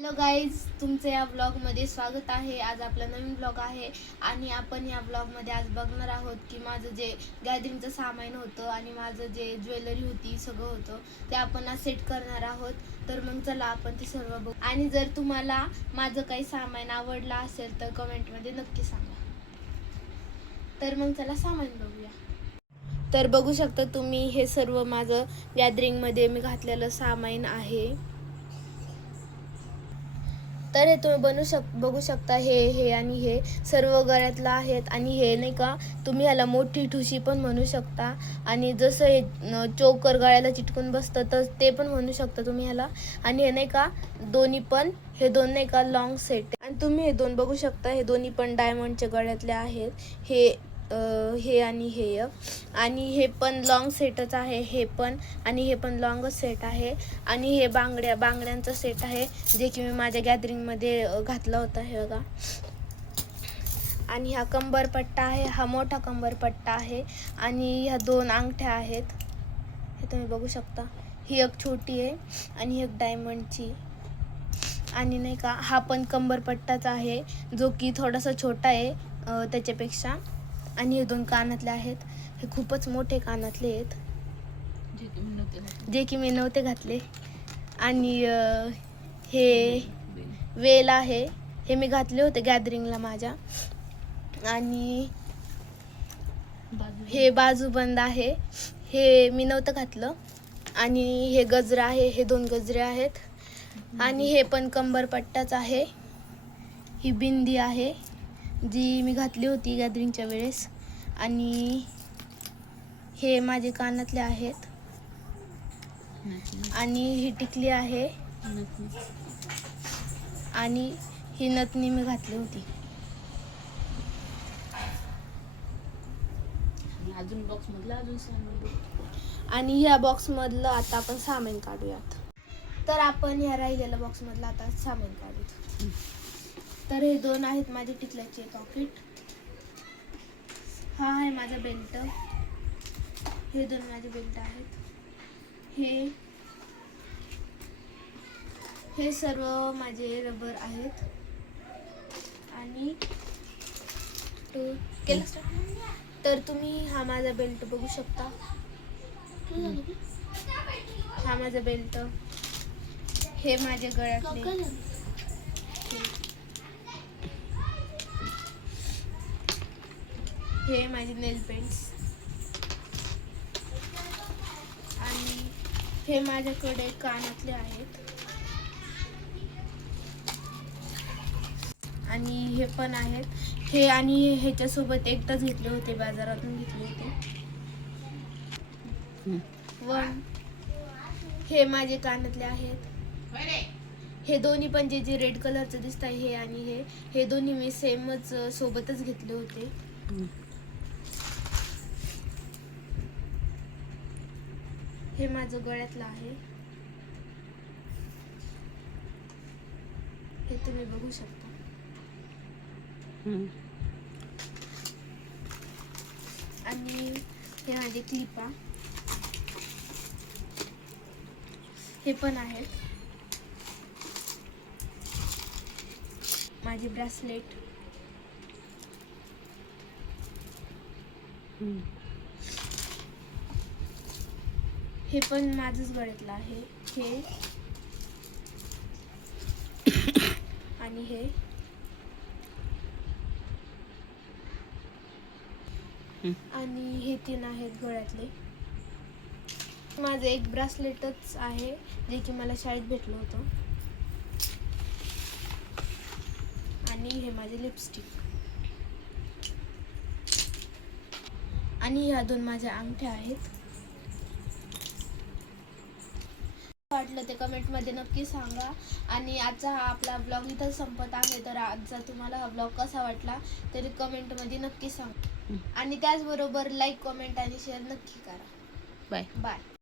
Hello guys, तुमचे या ब्लॉगमध्ये स्वागत आहे. आज आपला नवीन ब्लॉग आहे आणि आपण या ब्लॉगमध्ये आज बघणार आहोत की माझं जे गॅदरिंगचं सामान होतं आणि माझं जे ज्वेलरी होती सगळं होतं ते आपण आज सेट करणार आहोत. तर मग चला आपण ते सर्व बघू. आणि जर तुम्हाला माझं काही सामान आवडलं असेल तर कमेंटमध्ये नक्की सांगा. तर मग चला सामान बघूया. तर बघू शकता तुम्ही, हे सर्व माझं गॅदरिंगमध्ये मी घातलेलं सामान आहे. तर हे तुम्ही बघू शकता, हे आणि हे सर्व गळ्यातलं आहेत. आणि हे नाही का, तुम्ही ह्याला मोठी ठुशी पण म्हणू शकता आणि जसं हे चोकर गळ्याला चिटकून बसतं तर ते पण म्हणू शकता तुम्ही ह्याला. आणि हे नाही का, दोन्ही पण हे दोन नाही का लॉंग सेट. आणि तुम्ही हे दोन बघू शकता, हे दोन्ही पण डायमंडच्या गळ्यातले आहेत. हे आणि हे, आणि हे पण लॉंग सेटच आहे. हे पण आणि हे पण लॉंग सेट आहे. आणि हे बांगड्यांचा सेट आहे जे की मी माझ्या गॅदरिंगमध्ये घातला होता. हे बघा. आणि हा कंबरपट्टा आहे, हा मोठा कंबरपट्टा आहे. आणि ह्या दोन अंगठ्या आहेत, हे तुम्ही बघू शकता. ही एक छोटी आहे आणि ही एक डायमंडची. आणि नाही का, हा पण कंबरपट्टाच आहे जो की थोडासा छोटा आहे त्याच्यापेक्षा. आणि हे दोन कानातले आहेत, हे खूपच मोठे कानातले आहेत जे की मी नव्हते घातले. आणि हे वेल आहे, हे मी घातले होते गॅदरिंगला माझ्या. आणि हे बाजूबंद आहे, हे मी नव्हतं घातलं. आणि हे गजरा आहे, हे दोन गजरे आहेत. आणि हे पण कंबरपट्टाच आहे. ही बिंदी आहे जी मी घातली होती गॅदरिंगच्या वेळेस. आणि हे माझे कानातले आहेत. आणि ही टिकली आहे. आणि ही नथनी मी घातली होती. अजून बॉक्स मधला आणि ह्या बॉक्स मधलं आता आपण सामान काढूयात. तर आपण ह्या राहिलेल्या बॉक्स मधलं आता सामान काढूयात. तर हे दोन आहेत माझे टिकल्याचे पॉकेट. हा आहे माझा बेल्ट. हे दोन माझे बेल्ट आहेत. हे सर्व माझे रबर आहेत. आणि तर तुम्ही हा माझा बेल्ट बघू शकता. हा माझा बेल्ट, हे माझे गळ्यातले, हे माझे नेल पेंट्स. आणि हे माझ्याकडे कानातले आहेत. आणि हे पण आहेत. हे आणि ह्याच्यासोबत एकटाच घेतले होते, बाजारातून घेतले होते. हे माझे कानातले आहेत. हे दोन्ही पण जे रेड कलरचं दिसत आहे, हे आणि हे दोन्ही मी सेमच सोबतच घेतले होते. हे माझं गळ्यातलं आहे, हे तुम्ही बघू शकता. आणि हे माझे क्लिपा, हे पण आहेत. माझे ब्रेसलेट, हे पण माझंच गळ्यातलं आहे. हे आणि हे. आणि हे तीन आहेत गळ्यातले. माझं एक ब्रेसलेटच आहे जे की मला शाळेत भेटलं होतं. आणि हे माझे लिपस्टिक. आणि ह्या दोन माझ्या अंगठ्या आहेत. वाटलं ते कमेंटमध्ये नक्की सांगा. आणि आजचा हा आपला ब्लॉग इथं संपत आहे. तर आजचा तुम्हाला हा ब्लॉग कसा वाटला तरी कमेंटमध्ये नक्की सांगा. आणि त्याचबरोबर लाईक, कमेंट आणि शेअर नक्की करा. बाय. बाय.